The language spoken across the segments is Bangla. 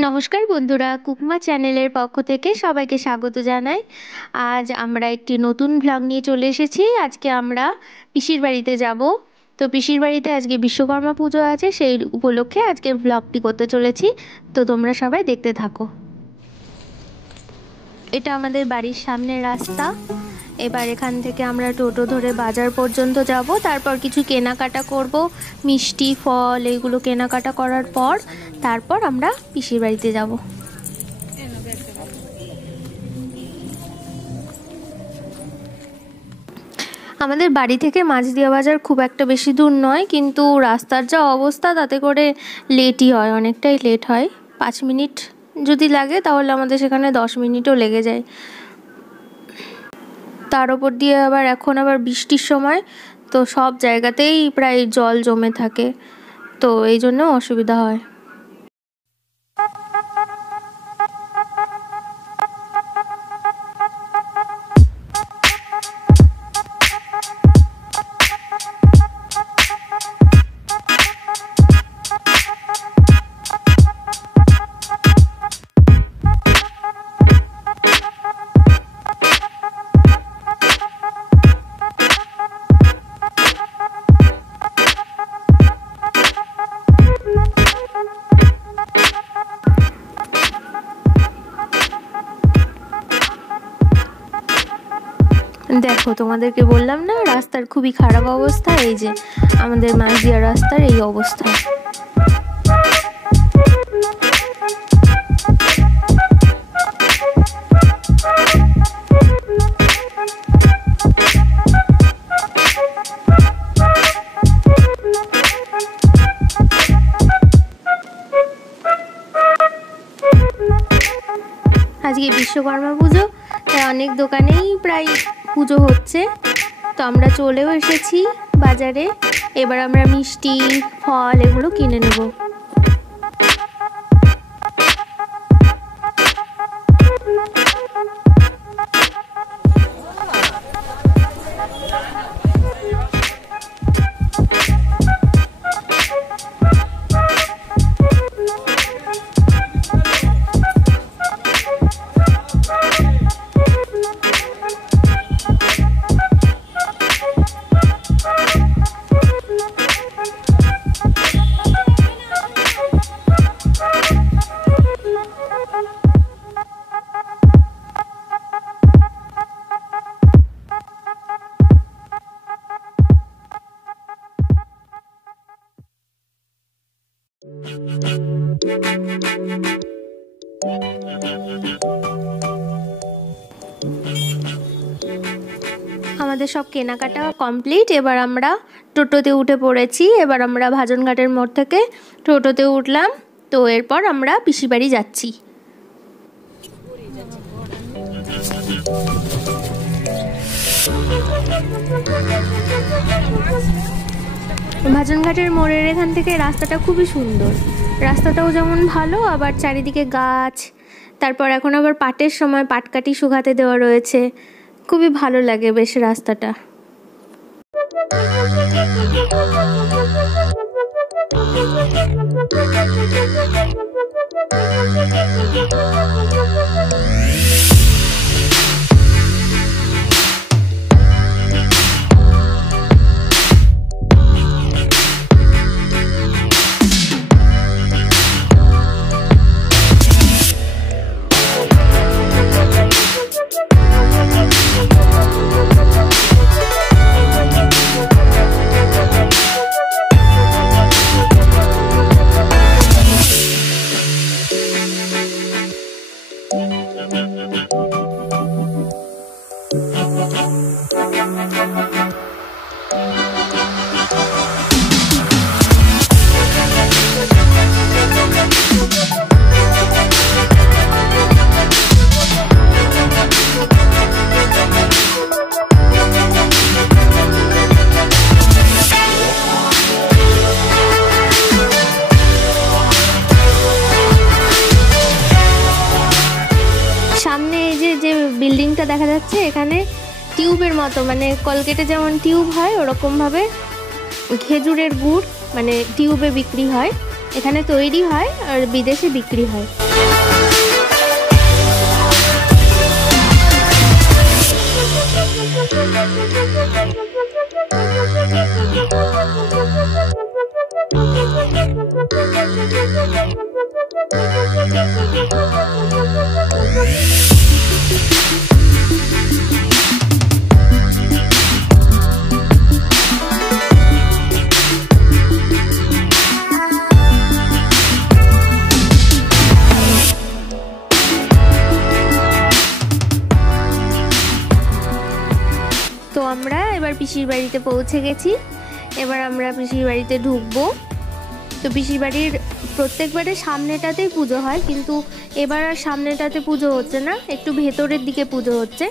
নমস্কার বন্ধুরা, কুকমা চ্যানেলের পক্ষ থেকে সবাইকে স্বাগত জানাই। আজ আমরা একটি নতুন ভ্লগ নিয়ে চলে এসেছি। আজকে আমরা পিসির বাড়িতে যাব। তো পিসির বাড়িতে আজকে বিশ্বকর্মা পুজো আছে, সেই উপলক্ষে আজকে ভ্লগটি করতে চলেছি। তো তোমরা সবাই দেখতে থাকো। এটা আমাদের বাড়ির সামনের রাস্তা। এবার এখান থেকে আমরা টোটো ধরে বাজার পর্যন্ত যাব, তারপর কিছু কেনাকাটা করব, মিষ্টি ফল এইগুলো কেনাকাটা করার পর তারপর আমরা পিসির বাড়িতে যাব। আমাদের বাড়ি থেকে মাঝদিয়া বাজার খুব একটা বেশি দূর নয়, কিন্তু রাস্তার যা অবস্থা তাতে করে লেটই হয়, অনেকটাই লেট হয়। 5 মিনিট যদি লাগে তাহলে আমাদের সেখানে 10 মিনিটও লেগে যায়। তার ওপর দিয়ে এখন আবার বৃষ্টির সময়, তো সব জায়গাতেই প্রায় জল জমে থাকে, তো এই জন্য অসুবিধা হয়। দেখো, তোমাদেরকে বললাম না রাস্তার খুবই খারাপ অবস্থা, এই যে আমাদের মাঝদিয়া রাস্তার এই অবস্থা। আজকে বিশ্বকর্মা পুজো, তাই অনেক দোকানেই প্রায় পুজো হচ্ছে। তো আমরা চলেও এসেছি বাজারে। এবার আমরা মিষ্টি ফল এগুলো কিনে নেব। আমাদের সব কেনাকাটা কমপ্লিট। এবার আমরা টোটোতে উঠে পড়েছি। এবার আমরা ভাজনঘাটের মোড় থেকে টোটোতে উঠলাম। তো এরপর আমরা পিসি বাড়ি যাচ্ছি। ভাজনঘাটের মোড়ের এখান থেকে রাস্তাটা খুবই সুন্দর। রাস্তাটাও যেমন ভালো, আবার চারিদিকে গাছ। তারপর এখন আবার পাটের সময় পাটকাঠি শুকাতে দেওয়া রয়েছে, খুবই ভালো লাগে বেশ রাস্তাটা। বিল্ডিংটা দেখা যাচ্ছে, এখানে টিউবের মতো, মানে কলগেটে যেমন টিউব হয় ওরকমভাবে খেজুরের গুড় মানে টিউবে বিক্রি হয়। এখানে তৈরি হয় আর বিদেশে বিক্রি হয়। তো আমরা এবার পিসির বাড়িতে পৌঁছে গেছি। এবার আমরা পিসির বাড়িতে ঢুকবো। তো পিসির বাড়ির প্রত্যেকবারে সামনেটাতেই পুজো হয়, কিন্তু এবার আর সামনেটাতে পুজো হচ্ছে না, একটু ভেতরের দিকে পুজো হচ্ছে।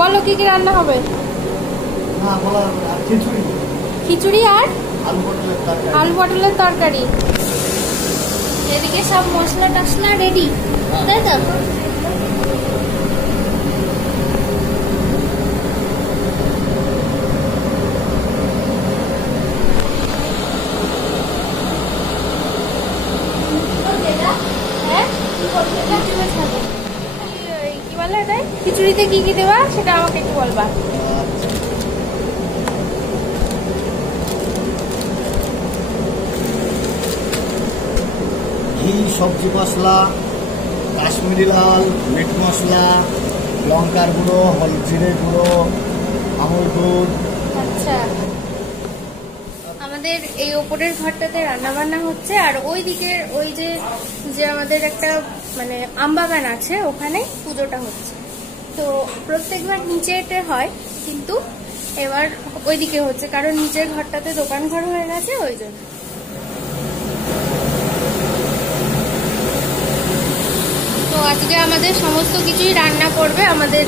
বলো কি কি রান্না হবে? খিচুড়ি আর আলু পটলের তরকারি। এদিকে সব মশলা টশলা রেডি, তাই তো? খিচুড়িতে কি কি দেবা সেটা আমাকে একটু বলবা। ঘি, সবজি মশলা, কাশ্মীরি লাল, মিট মশলা, লঙ্কার গুঁড়ো, জিরে গুঁড়ো, আমুল দুধ। আচ্ছা, আমাদের এই ওপরের ঘরটাতে রান্না বান্না হচ্ছে, আর ওই দিকের ওই যে আমাদের একটা মানে আমবাগান আছে, ওখানে পুজোটা হচ্ছে। তো প্রত্যেকবার নিচেতে হয়, কিন্তু এবার ওইদিকে হচ্ছে, কারণ নিচের ঘরটাতে দোকান ঘর হয়ে গেছে, ওই জন্য। তো আজকে আমাদের সমস্ত কিছুই রান্না করবে আমাদের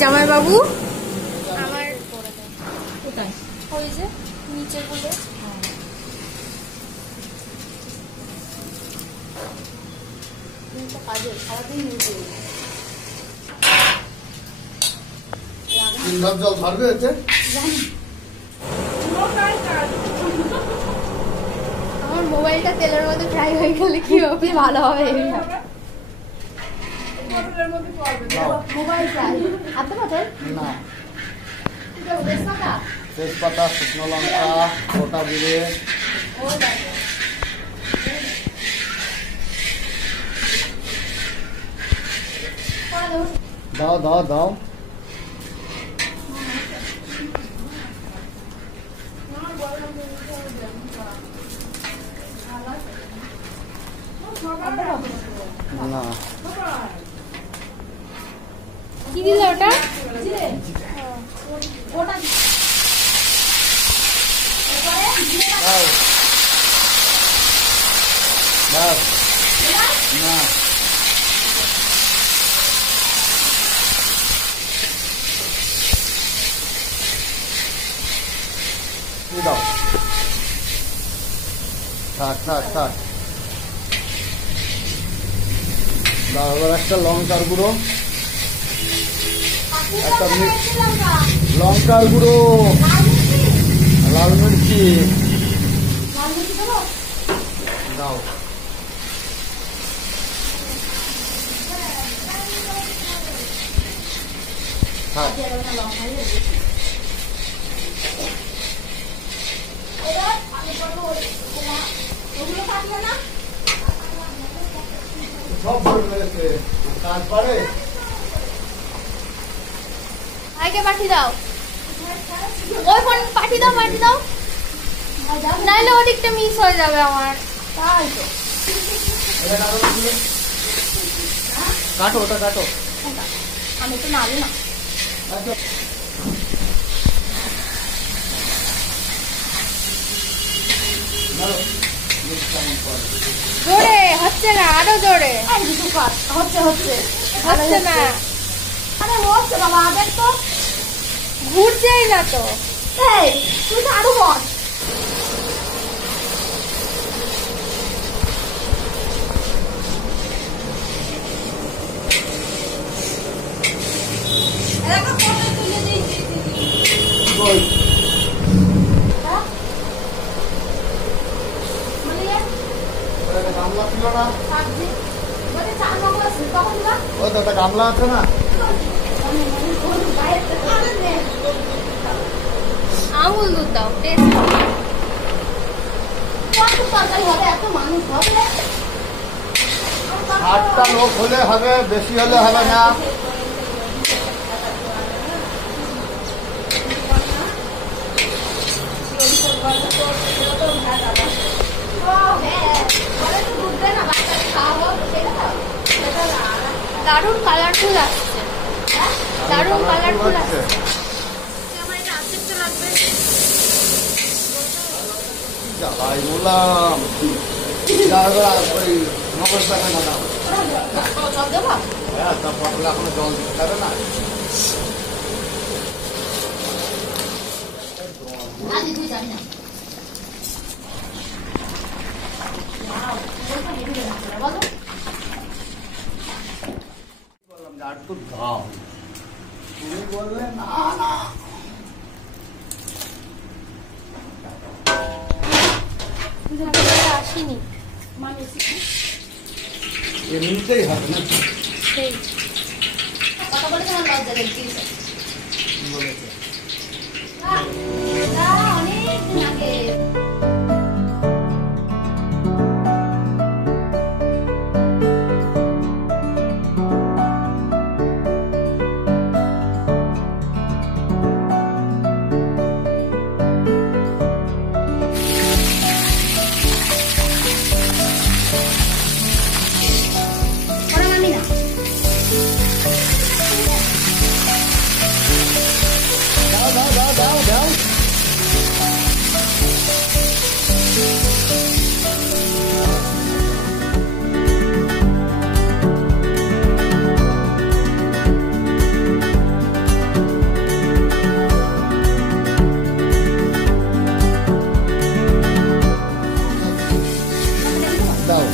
জামাইবাবু। আমার ওই যে নিচে গুলো জল ধরবে হচ্ছে। আমার মোবাইলটা তেলের মধ্যে ফ্রাই হয়ে গেলে কি হবে? ভালো হবে। মোবাইল ফ্রাই আনতে পারছেন না? তেজপাতা, শুকনো লঙ্কা, গোটা জিরে, দাও দাও দাও। না কি দিল ওটা? না দাও, থাক থাক থাক। দাও এবার একটা লঙ্কার গুঁড়ো, একটা লঙ্কার গুঁড়ো, লাল মির্চি দাও। হ্যাঁ সব ভালো লেগেছে। কাজ পারে আগে পাঠিয়ে দাও, ওই ফোন পাঠিয়ে দাও, পাঠিয়ে দাও, নাহলে ওদিকটা মিস হয়ে যাবে আমার। তাই তো কাটো, ওটা কাটো। আমি তো নাড়ি না। জোরে হচ্ছে না, আরো জোরে হচ্ছে হচ্ছে হচ্ছে না। আরে হচ্ছে বাবা, আগে তো ঘুরছেই না তো। এই তুই তো আরো বল। গামলা ছিল না? ওই তো একটা গামলা আছে না? আমুল দুধ দাও, টেস্ট তরকারি হবে, এত মানুষ হবে। 8টা লোক হলে হবে, বেশি হলে হবে না। দারুণ কালারফুল আসছে, দারুণ কালারফুল আসছে। আমার এটা আর্ধেকটা লাগবে। জ্বালাই বললাম ওই নগর টাকা না দাও। জল দেবো? হ্যাঁ, তা পটলে এখনো জল দিতে হবে না। আজ তুই জানি না বলো। বললাম যে আর তো দাও, তুমি বললে না না। আসিনি এমনিতেই হবে না। সেই কথা বলে তোমার লজ্জা দেখছি বলেছে অনেক দিন আগে। দাও।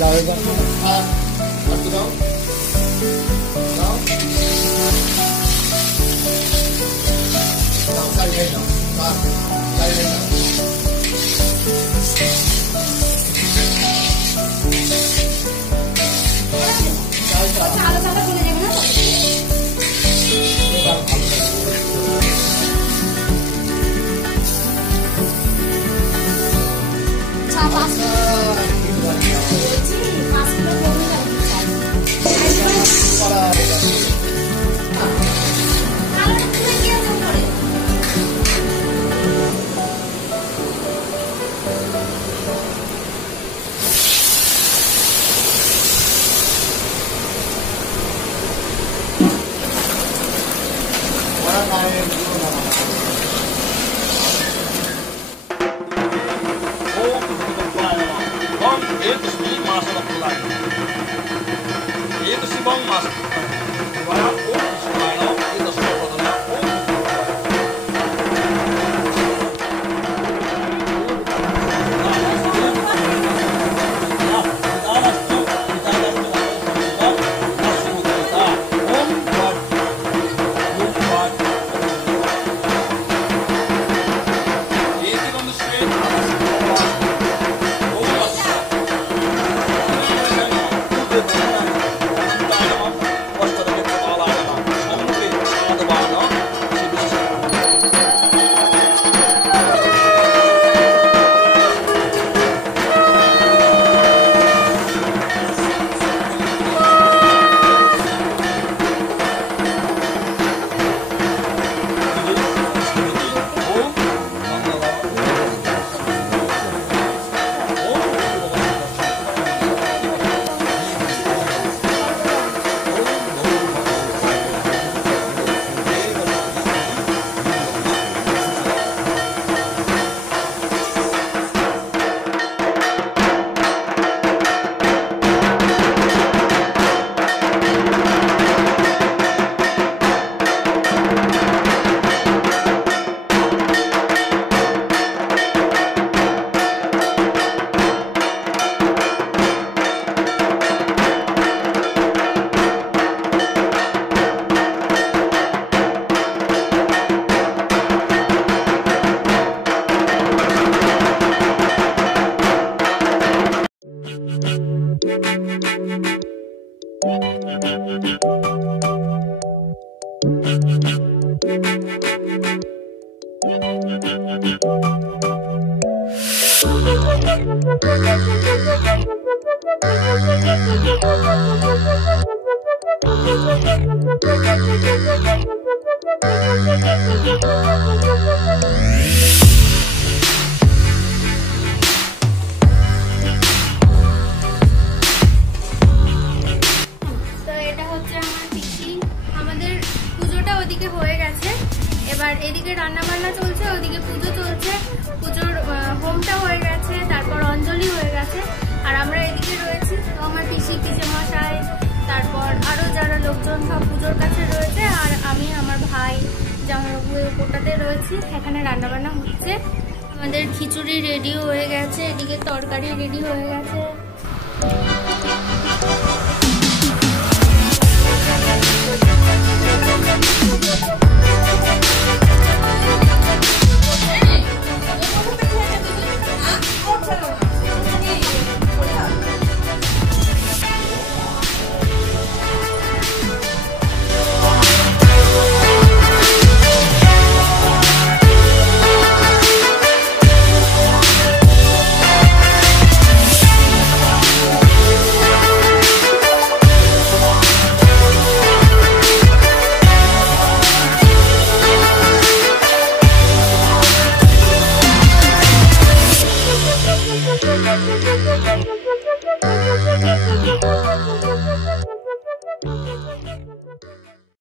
দাও এবার। হ্যাঁ, একটু দাও দাও দাও, চালিয়ে দাও। হ্যাঁ, চালিয়ে দাও। আলো টাকা চলে যাবে না। এবার ভালো লাগবে। চা 5 কিলো বলছি, 5 কিলো এটা হচ্ছে আমার পিসি। আমাদের পুজোটা ওদিকে হয়ে গেছে, এবার এদিকে রান্না বান্না চলছে, ওদিকে পুজো চলছে। পুজোর হোমটা হয়ে গেছে, তারপর অঞ্জলি হয়ে গেছে, আর আমরা এদিকে রয়েছি। আমার পিসি, পিসেমশাই, তারপর আরো যারা লোকজন সব পুজোর কাছে রয়েছে, আর আমি আমার ভাই জামাইবাবুর উপরটাতে রয়েছি। এখানে রান্না বান্না হচ্ছে। আমাদের খিচুড়ি রেডি হয়ে গেছে, এদিকে তরকারি রেডি হয়ে গেছে।